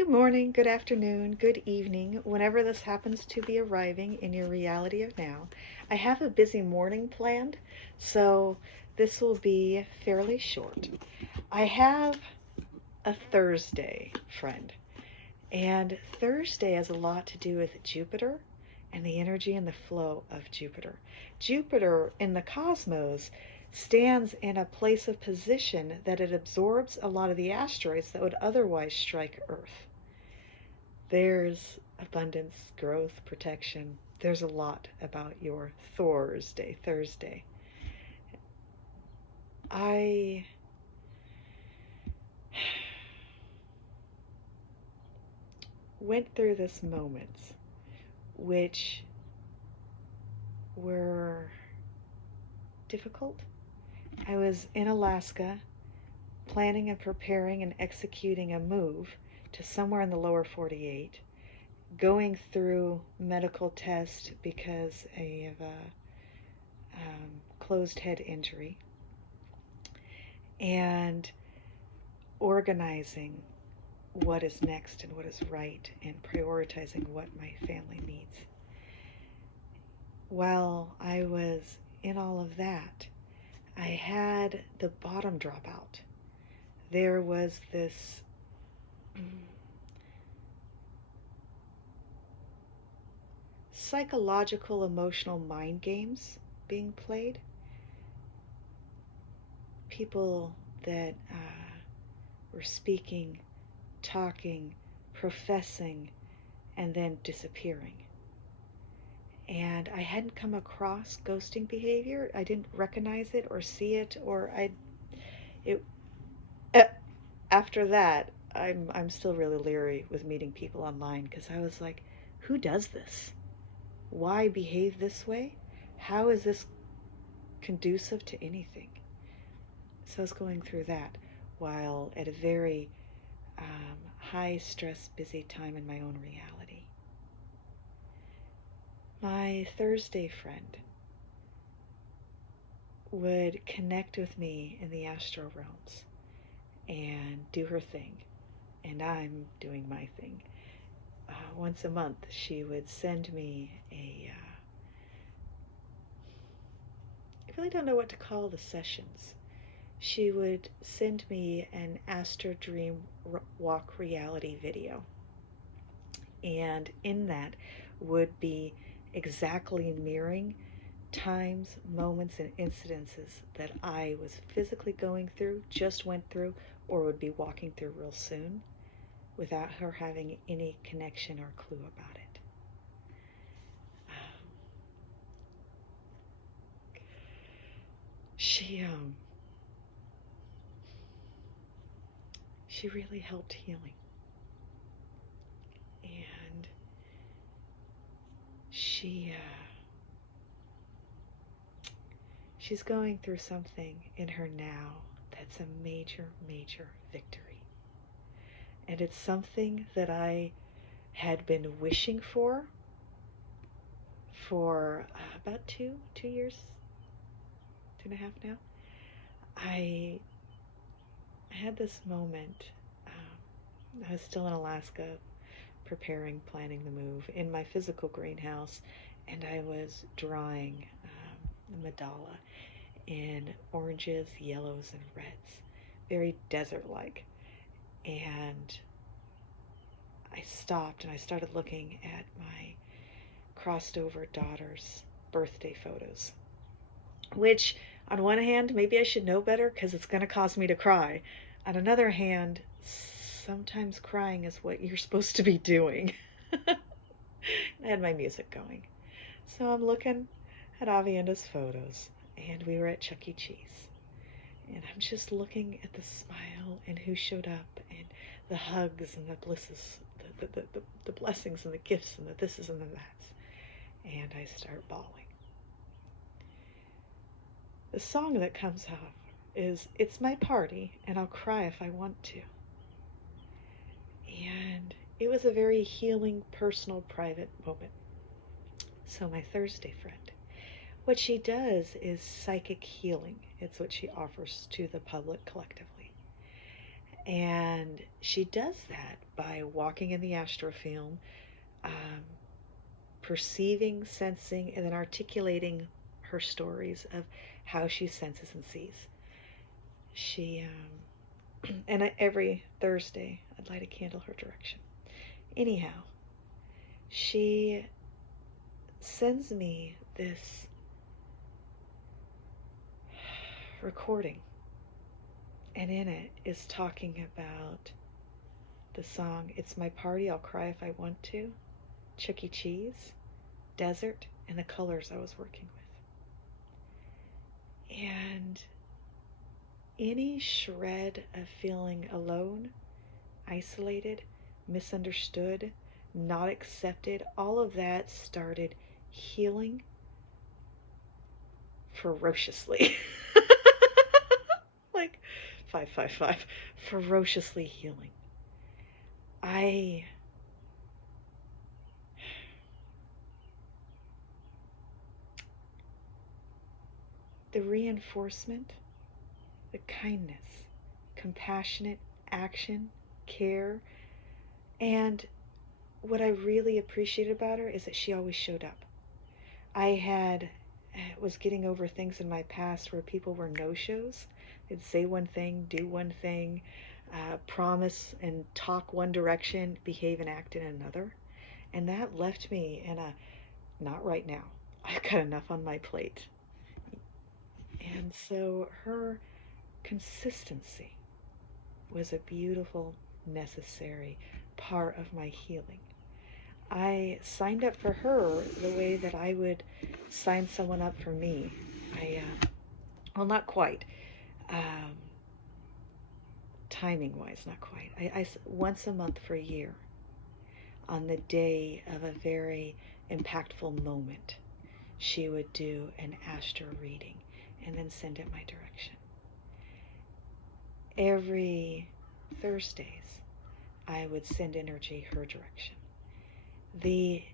Good morning, good afternoon, good evening, whenever this happens to be arriving in your reality of now. I have a busy morning planned, so this will be fairly short. I have a Thursday friend, and Thursday has a lot to do with Jupiter and the energy and the flow of Jupiter. Jupiter in the cosmos stands in a place of position that it absorbs a lot of the asteroids that would otherwise strike Earth. There's abundance, growth, protection. There's a lot about your Thursday. I went through this moments which were difficult. I was in Alaska planning and preparing and executing a move to somewhere in the lower 48, going through medical tests because of a closed head injury, and organizing what is next and what is right and prioritizing what my family needs. While I was in all of that, I had the bottom drop out. There was this psychological, emotional mind games being played. People that were speaking, talking, professing, and then disappearing. And I hadn't come across ghosting behavior. I didn't recognize it or see it, or it. After that, I'm still really leery with meeting people online because I was like, who does this? Why behave this way? How is this conducive to anything? So I was going through that while at a very high stress, busy time in my own reality. My Thursday friend would connect with me in the astral realms and do her thing, and I'm doing my thing. Once a month, she would send me I really don't know what to call the sessions. She would send me an Astro Dream Walk reality video. And in that would be exactly mirroring times, moments, and incidences that I was physically going through, just went through, or would be walking through real soon without her having any connection or clue about it. She really helped healing. And she's going through something in her now that's a major, major victory. And it's something that I had been wishing for about two years, 2.5 now. I had this moment. I was still in Alaska preparing, planning the move in my physical greenhouse, and I was drawing the mandala in oranges, yellows, and reds, very desert-like. And I stopped and I started looking at my crossed over daughter's birthday photos, which on one hand, maybe I should know better because it's going to cause me to cry. On another hand, sometimes crying is what you're supposed to be doing. I had my music going. So I'm looking at Avienda's photos, and we were at Chuck E. Cheese. And I'm just looking at the smile and who showed up and the hugs and the blisses, the blessings and the gifts and the thises and the that's. And I start bawling. The song that comes out is It's My Party and I'll Cry If I Want to. And it was a very healing, personal, private moment. So my Thursday friend, what she does is psychic healing. It's what she offers to the public collectively. And she does that by walking in the astral film, um, perceiving, sensing, and then articulating her stories of how she senses and sees. She, every Thursday, I'd light a candle her direction. Anyhow, she sends me this recording, and in it is talking about the song It's My Party, I'll Cry If I Want to, Chuck E. Cheese, desert, and the colors I was working with. And any shred of feeling alone, isolated, misunderstood, not accepted, all of that started healing ferociously. Like 555, ferociously healing. The reinforcement, the kindness, compassionate action, care, and what I really appreciated about her is that she always showed up. Was getting over things in my past where people were no-shows. They'd say one thing, do one thing, promise and talk one direction, behave and act in another. And that left me in a, not right now. I've got enough on my plate. And so her consistency was a beautiful, necessary part of my healing. I signed up for her the way that I would sign someone up for me. Well, not quite. Um, Timing wise, not quite. Once a month for a year, on the day of a very impactful moment, she would do an astral reading and then send it my direction. Every Thursdays, I would send energy her direction. The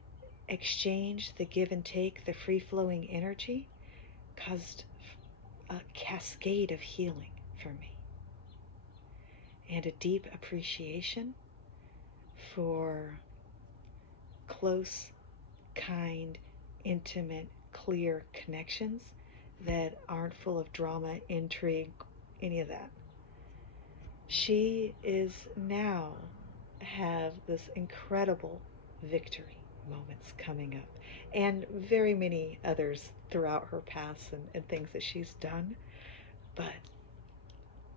exchange, the give and take, the free-flowing energy caused a cascade of healing for me, and a deep appreciation for close, kind, intimate, clear connections that aren't full of drama, intrigue, any of that. She is now have this incredible victory moments coming up, and very many others throughout her past and things that she's done. But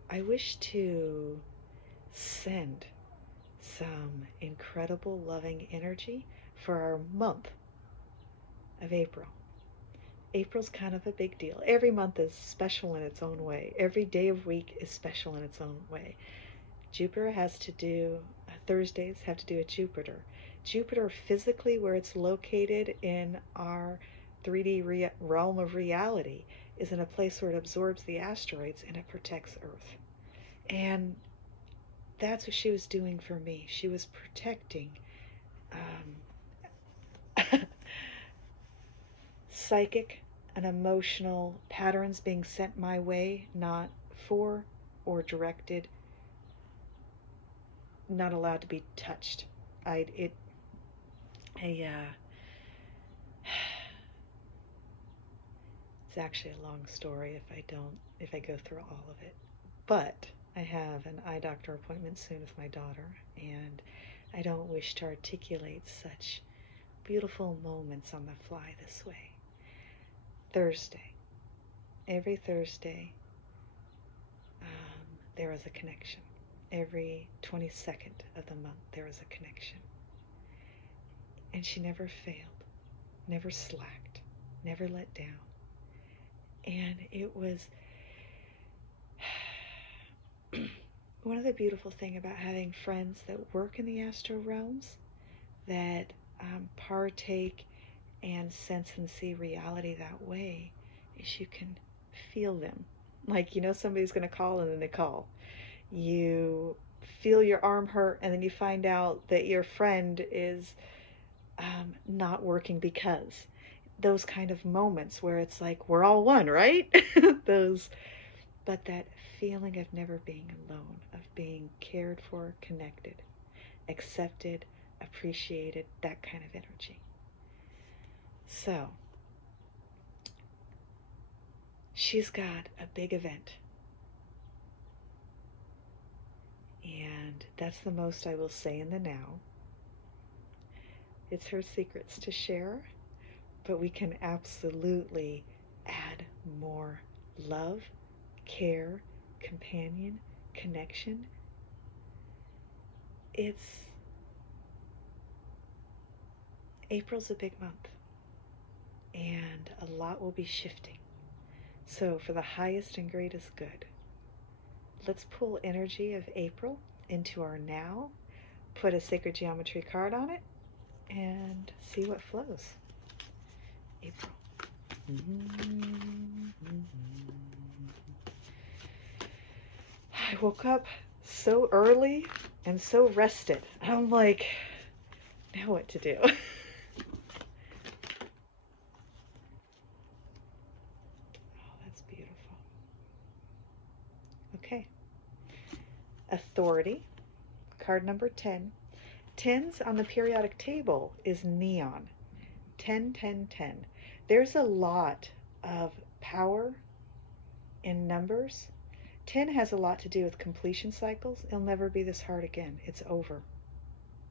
I wish to send some incredible loving energy for our month of April. April's kind of a big deal. Every month is special in its own way. Every day of week is special in its own way. Jupiter has to do, Thursdays have to do with Jupiter. Jupiter physically, where it's located in our 3D realm of reality, is in a place where it absorbs the asteroids and it protects Earth. And that's what she was doing for me. She was protecting psychic and emotional patterns being sent my way, not for or directed, not allowed to be touched. It's actually a long story if I go through all of it. But I have an eye doctor appointment soon with my daughter, and I don't wish to articulate such beautiful moments on the fly this way. Thursday. Every Thursday, there is a connection. Every 22nd of the month, there is a connection. And she never failed, never slacked, never let down. And it was one of the beautiful things about having friends that work in the astral realms, that partake and sense and see reality that way, is you can feel them. Like, somebody's going to call and then they call. You feel your arm hurt and then you find out that your friend is not working because. Those kind of moments where it's like, we're all one, right? But that feeling of never being alone, of being cared for, connected, accepted, appreciated, that kind of energy. So, she's got a big event. And that's the most I will say in the now. It's her secrets to share, but we can absolutely add more love, care, companion, connection. April's a big month, and a lot will be shifting. So for the highest and greatest good, let's pull energy of April into our now, put a sacred geometry card on it, and see what flows. April. I woke up so early and so rested. I'm like, now what to do? Oh, that's beautiful. Okay. Authority, card number 10. Tens on the periodic table is neon. 10, 10, 10. There's a lot of power in numbers. 10 has a lot to do with completion cycles. It'll never be this hard again. It's over.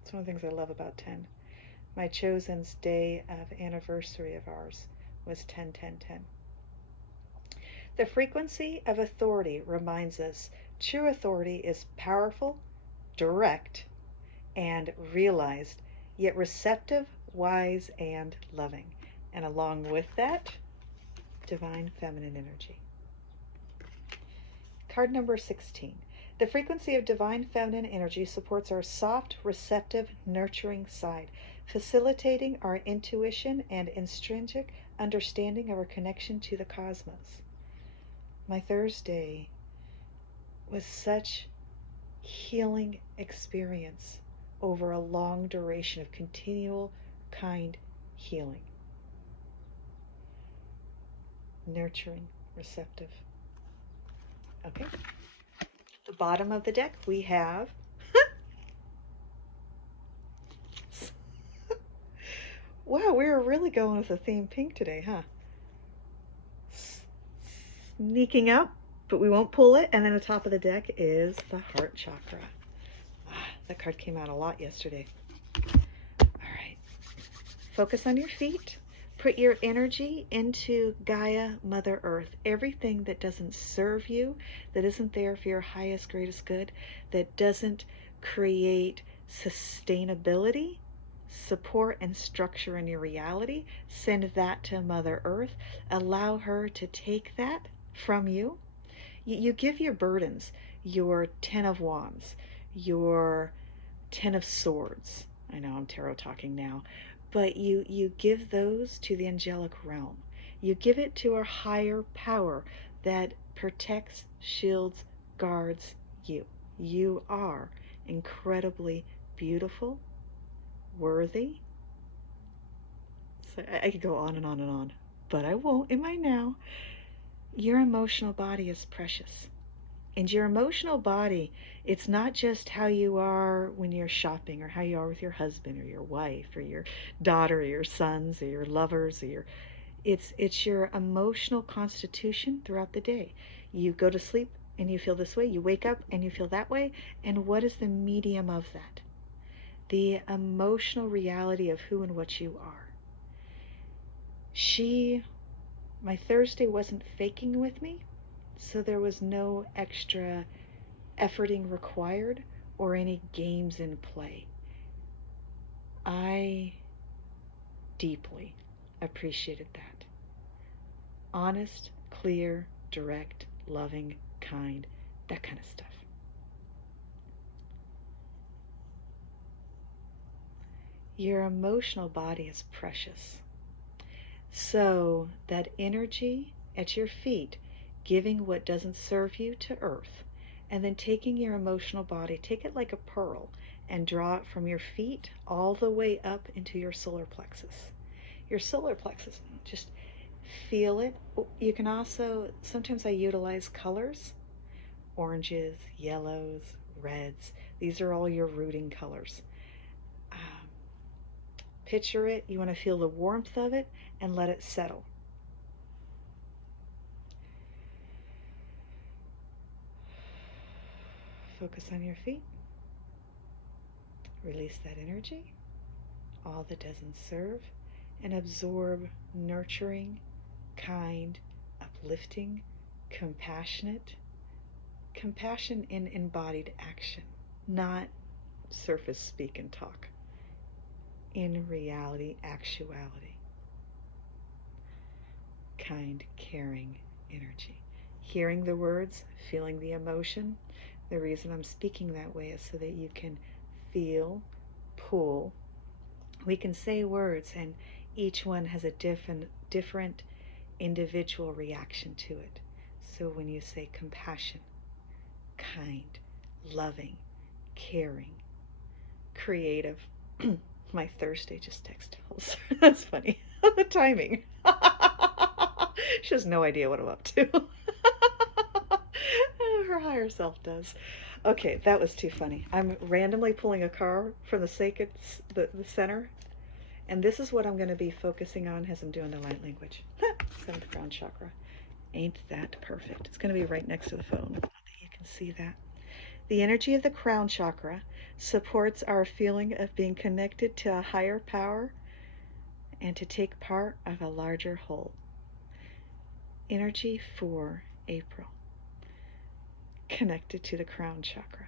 It's one of the things I love about 10. My chosen's day of anniversary of ours was 10, 10, 10. The frequency of authority reminds us true authority is powerful, direct, and realized, yet receptive, wise, and loving. And along with that, divine feminine energy. Card number 16. The frequency of divine feminine energy supports our soft, receptive, nurturing side, facilitating our intuition and intrinsic understanding of our connection to the cosmos. My Thursday was such healing experience over a long duration of continual, kind healing. Nurturing, receptive. Okay. The bottom of the deck we have wow, we were really going with a theme pink today, huh? Sneaking up, but we won't pull it. And then the top of the deck is the heart chakra. That card came out a lot yesterday. All right. Focus on your feet. Put your energy into Gaia, Mother Earth. Everything that doesn't serve you, that isn't there for your highest, greatest good, that doesn't create sustainability, support, and structure in your reality, send that to Mother Earth. Allow her to take that from you. You give your burdens, your 10 of Wands, your 10 of Swords. I know I'm tarot talking now. But you give those to the angelic realm. You give it to a higher power that protects, shields, guards you. You are incredibly beautiful, worthy. So I could go on and on and on, but I won't in my now. Your emotional body is precious. And your emotional body, it's not just how you are when you're shopping or how you are with your husband or your wife or your daughter or your sons or your lovers or it's your emotional constitution throughout the day. You go to sleep and you feel this way. You wake up and you feel that way. And what is the medium of that? The emotional reality of who and what you are. My Thursday wasn't faking with me. So there was no extra efforting required or any games in play. I deeply appreciated that. Honest, clear, direct, loving, kind, that kind of stuff. Your emotional body is precious. So that energy at your feet, giving what doesn't serve you to earth, and then taking your emotional body, take it like a pearl, and draw it from your feet all the way up into your solar plexus. Your solar plexus, just feel it. You can also, sometimes I utilize colors. oranges, yellows, reds. These are all your rooting colors. Picture it. You want to feel the warmth of it and let it settle. Focus on your feet. Release that energy, all that doesn't serve, and absorb nurturing, kind, uplifting, compassionate. Compassion in embodied action, not surface speak and talk. In reality, actuality. Kind, caring energy. Hearing the words, feeling the emotion. The reason I'm speaking that way is so that you can feel, pull. We can say words and each one has a different individual reaction to it. So when you say compassion, kind, loving, caring, creative. My Thursday just texted. That's funny. The timing. She has no idea what I'm up to. Her higher self does. Okay, that was too funny. I'm randomly pulling a card from the sacred, the center, and this is what I'm going to be focusing on as I'm doing the light language. 7th crown chakra. Ain't that perfect? It's going to be right next to the phone. You can see that. The energy of the crown chakra supports our feeling of being connected to a higher power and to take part of a larger whole. Energy for April. Connected to the crown chakra.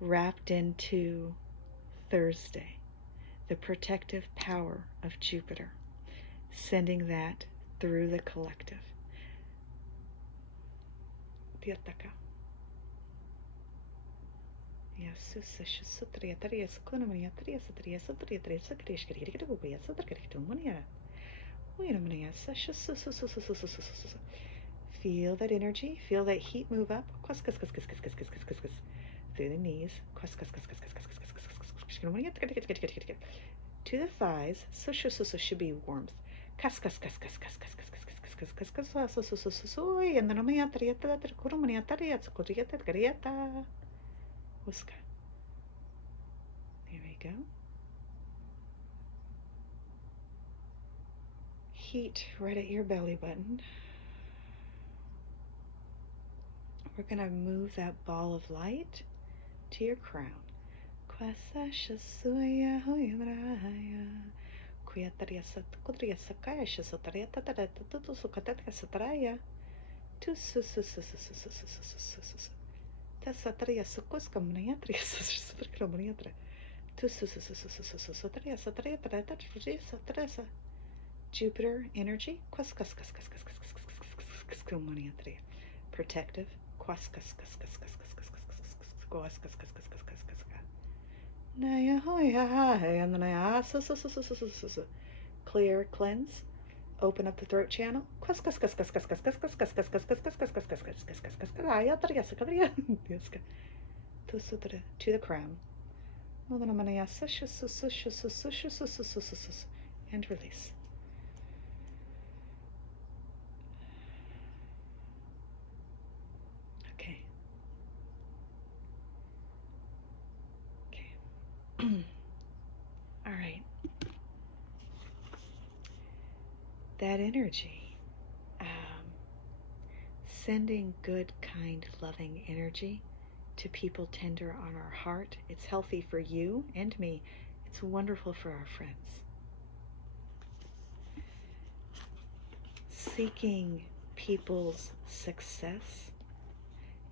Wrapped into Thursday, the protective power of Jupiter, sending that through the collective. Diataka. Feel that energy, feel that heat move up through the knees to the thighs. Should be warmth. There we go. Heat right at your belly button. We're going to move that ball of light to your crown. Jupiter energy, protective, clear, cleanse, open up the throat channel, to the crown, and release. Okay. All right. That energy, sending good, kind, loving energy to people tender on our heart. It's healthy for you and me. It's wonderful for our friends. Seeking people's success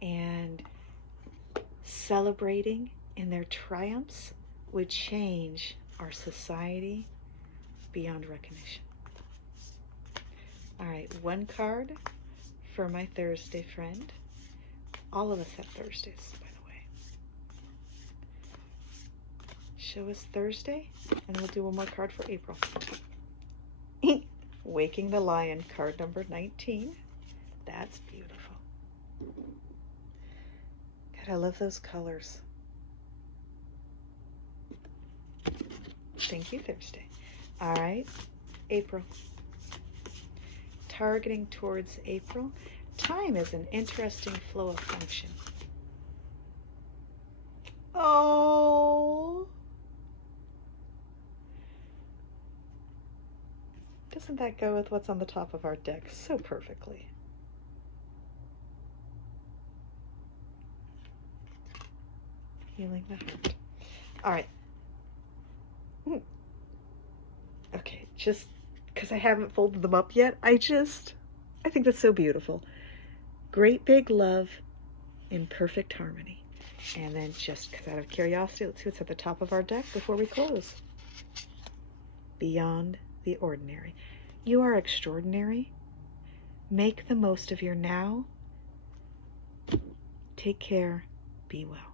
and celebrating in their triumphs would change our society beyond recognition. All right, one card for my Thursday friend. All of us have Thursdays, by the way. Show us Thursday, and we'll do one more card for April. Waking the Lion, card number 19. That's beautiful. God, I love those colors. Thank you, Thursday. All right, April. Targeting towards April. Time is an interesting flow of function. Oh. Doesn't that go with what's on the top of our deck so perfectly? Healing the heart. All right. Okay, just because I haven't folded them up yet, I think that's so beautiful. Great big love in perfect harmony. And then just because out of curiosity, let's see what's at the top of our deck before we close. Beyond the ordinary. You are extraordinary. Make the most of your now. Take care. Be well.